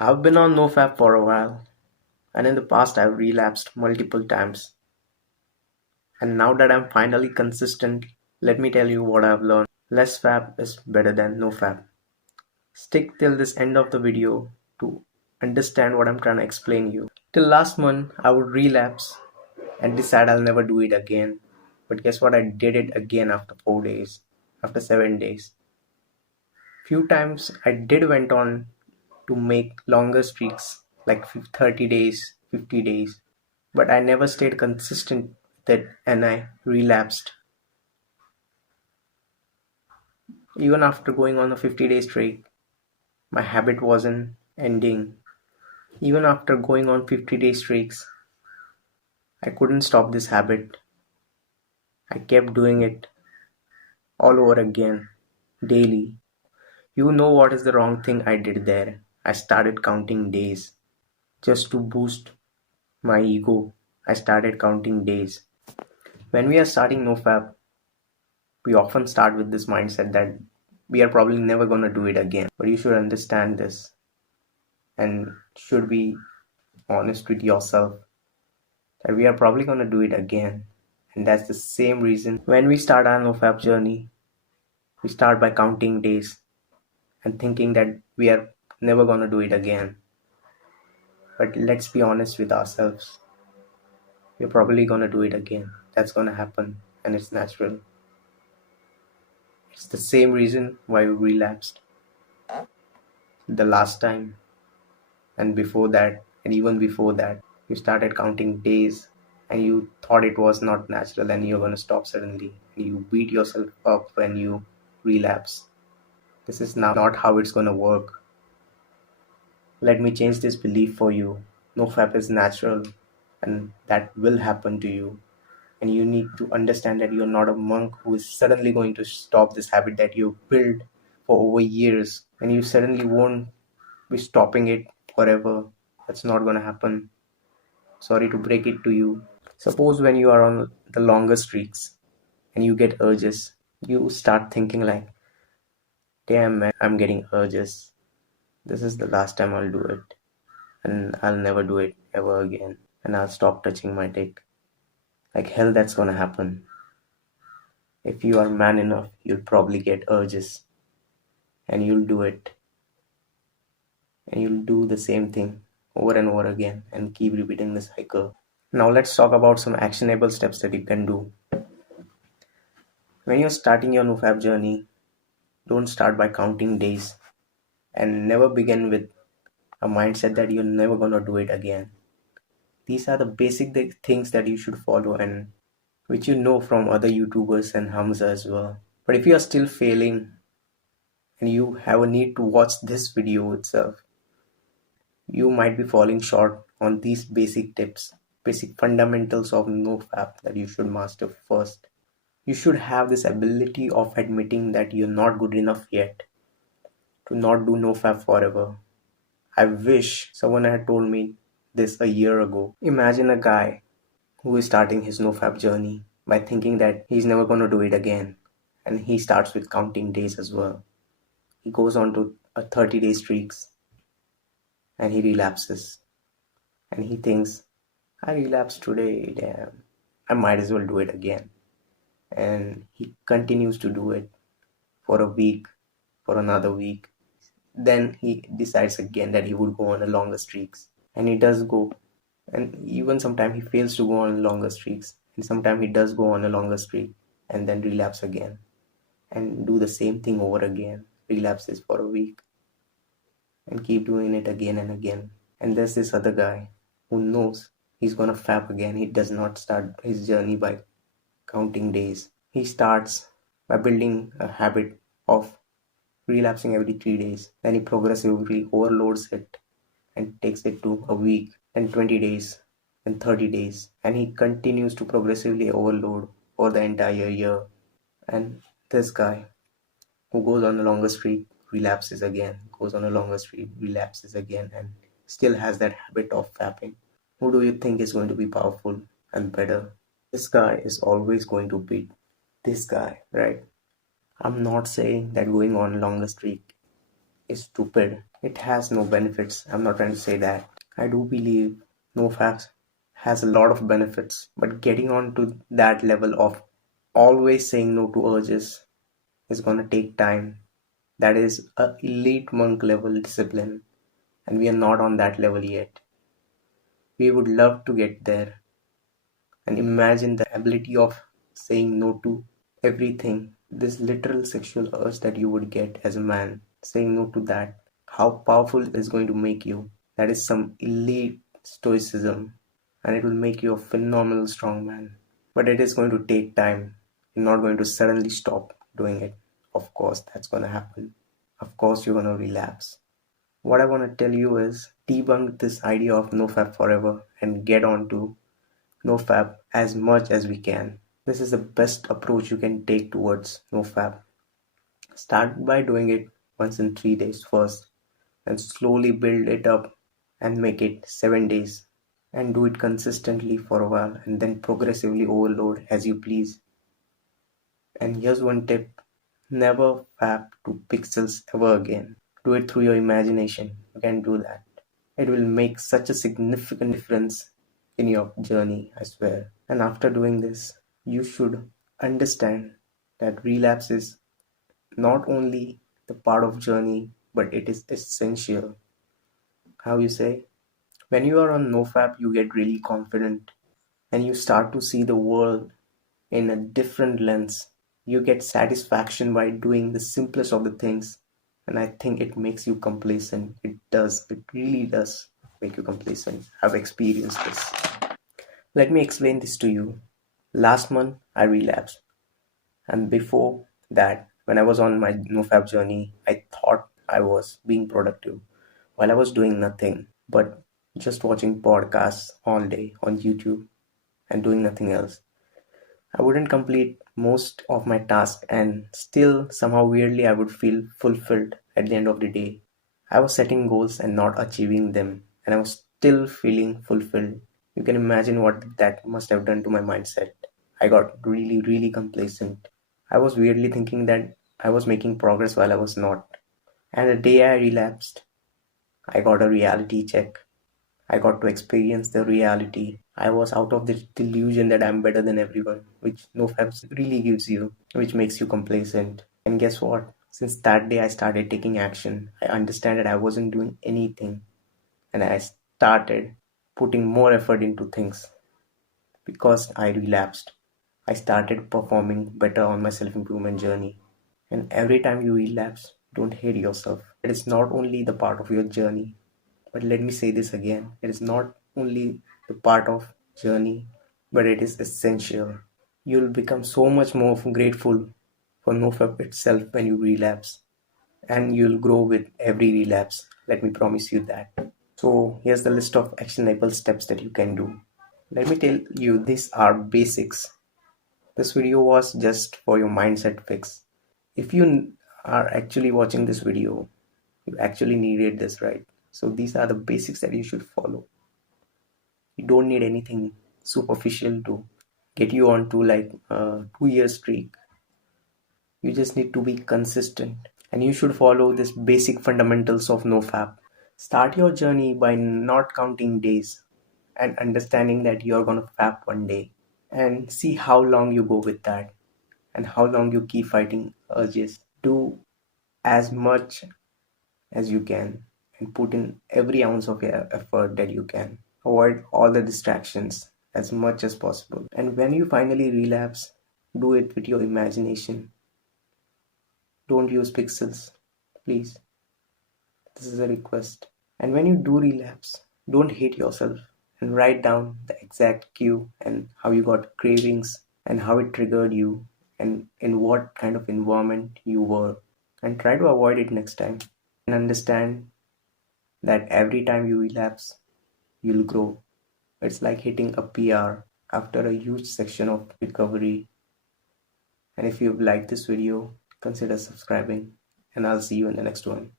I've been on nofap for a while, and in the past I've relapsed multiple times. And now that I'm finally consistent, let me tell you what I've learned. Less fap is better than no fap. Stick till this end of the video to understand what I'm trying to explain you. Till last month, I would relapse and decide I'll never do it again. But guess what? I did it again after 4 days, after 7 days. Few times I did went on to make longer streaks like 30 days, 50 days, but I never stayed consistent with it and I relapsed. Even after going on a 50-day streak, my habit wasn't ending. Even after going on 50-day streaks, I couldn't stop this habit. I kept doing it all over again, daily. You know what is the wrong thing I did there? I started counting days. Just to boost my ego, I started counting days. When we are starting nofap, we often start with this mindset that we are probably never going to do it again. But you should understand this and should be honest with yourself that we are probably going to do it again. And that's the same reason when we start our nofap journey, we start by counting days and thinking that we are never going to do it again. But let's be honest with ourselves. We're probably going to do it again. That's going to happen and it's natural. It's the same reason why we relapsed the last time, and before that, and even before that. You started counting days and you thought it was not natural and you're going to stop suddenly. And you beat yourself up when you relapse. This is not how it's going to work. Let me change this belief for you. NoFap is natural and that will happen to you. And you need to understand that you're not a monk who is suddenly going to stop this habit that you built for over years. And you suddenly won't be stopping it forever. That's not going to happen. Sorry to break it to you. Suppose when you are on the longer streaks and you get urges, you start thinking like, damn man, I'm getting urges. This is the last time I'll do it. And I'll never do it ever again. And I'll stop touching my dick. Like hell, that's gonna happen. If you are man enough, you'll probably get urges. And you'll do it. And you'll do the same thing over and over again and keep repeating the cycle. Now let's talk about some actionable steps that you can do. When you're starting your nofap journey, don't start by counting days and never begin with a mindset that you're never gonna do it again. These are the basic things that you should follow and which you know from other YouTubers and Hamza as well. But if you are still failing and you have a need to watch this video itself, you might be falling short on these basic tips, basic fundamentals of nofap that you should master first. You should have this ability of admitting that you're not good enough yet to not do nofap forever. I wish someone had told me this a year ago. Imagine a guy who is starting his nofap journey by thinking that he's never going to do it again, and he starts with counting days as well. He goes on to a 30-day streaks and he relapses and he thinks, I relapsed today, damn, I might as well do it again. And he continues to do it for a week, for another week. Then he decides again that he would go on a longer streaks, and he does go. And even sometimes he fails to go on longer streaks, and sometimes he does go on a longer streak and then relapse again and do the same thing over again, relapses for a week and keep doing it again and again. And there's this other guy who knows he's gonna fap again. He does not start his journey by counting days. He starts by building a habit of relapsing every 3 days. Then he progressively overloads it and takes it to a week, then 20 days, then 30 days. And he continues to progressively overload for the entire year. And this guy who goes on a longer streak relapses again, goes on a longer streak, relapses again, and still has that habit of fapping. Who do you think is going to be powerful and better? This guy is always going to beat this guy, right? I'm not saying that going on a longer streak is stupid. It has no benefits. I'm not trying to say that. I do believe nofap has a lot of benefits, but getting on to that level of always saying no to urges is gonna take time. That is a elite monk level discipline, and we are not on that level yet. We would love to get there and imagine the ability of saying no to everything. This literal sexual urge that you would get as a man, saying no to that, how powerful it is going to make you. That is some elite stoicism, and it will make you a phenomenal strong man. But it is going to take time. You're not going to suddenly stop doing it. Of course, that's going to happen. Of course, you're going to relapse. What I want to tell you is debunk this idea of nofap forever and get on to nofap as much as we can. This is the best approach you can take towards nofap. Start by doing it once in 3 days first, and slowly build it up and make it 7 days. And do it consistently for a while and then progressively overload as you please. And here's one tip, never fap to pixels ever again. Do it through your imagination. You can do that. It will make such a significant difference in your journey, I swear. And after doing this, you should understand that relapse is not only the part of journey, but it is essential. How you say? When you are on nofap, you get really confident and you start to see the world in a different lens. You get satisfaction by doing the simplest of the things, and I think it makes you complacent. It does, it really does make you complacent. I've experienced this. Let me explain this to you. Last month, I relapsed, and before that, when I was on my nofap journey, I thought I was being productive while I was doing nothing but just watching podcasts all day on YouTube and doing nothing else. I wouldn't complete most of my tasks, and still somehow weirdly I would feel fulfilled at the end of the day. I was setting goals and not achieving them, and I was still feeling fulfilled. You can imagine what that must have done to my mindset. I got really, really complacent. I was weirdly thinking that I was making progress while I was not. And the day I relapsed, I got a reality check. I got to experience the reality. I was out of this delusion that I'm better than everyone, which NoFap really gives you, which makes you complacent. And guess what? Since that day, I started taking action. I understand that I wasn't doing anything, and I started putting more effort into things because I relapsed. I started performing better on my self improvement journey. And every time you relapse, don't hate yourself. It is not only the part of your journey, but let me say this again. It is not only the part of journey, but it is essential. You'll become so much more grateful for nofap itself when you relapse, and you'll grow with every relapse. Let me promise you that. So here's the list of actionable steps that you can do. Let me tell you, these are basics. This video was just for your mindset fix. If you are actually watching this video, you actually needed this, right? So these are the basics that you should follow. You don't need anything superficial to get you onto like a 2 year streak. You just need to be consistent, and you should follow this basic fundamentals of nofap. Start your journey by not counting days and understanding that you're gonna fap one day, and see how long you go with that and how long you keep fighting urges. Do as much as you can and put in every ounce of your effort that you can. Avoid all the distractions as much as possible. And when you finally relapse, do it with your imagination. Don't use pixels, please. This is a request. And when you do relapse, don't hate yourself and write down the exact cue and how you got cravings and how it triggered you and in what kind of environment you were. And try to avoid it next time. And understand that every time you relapse, you'll grow. It's like hitting a PR after a huge section of recovery. And if you've liked this video, consider subscribing, and I'll see you in the next one.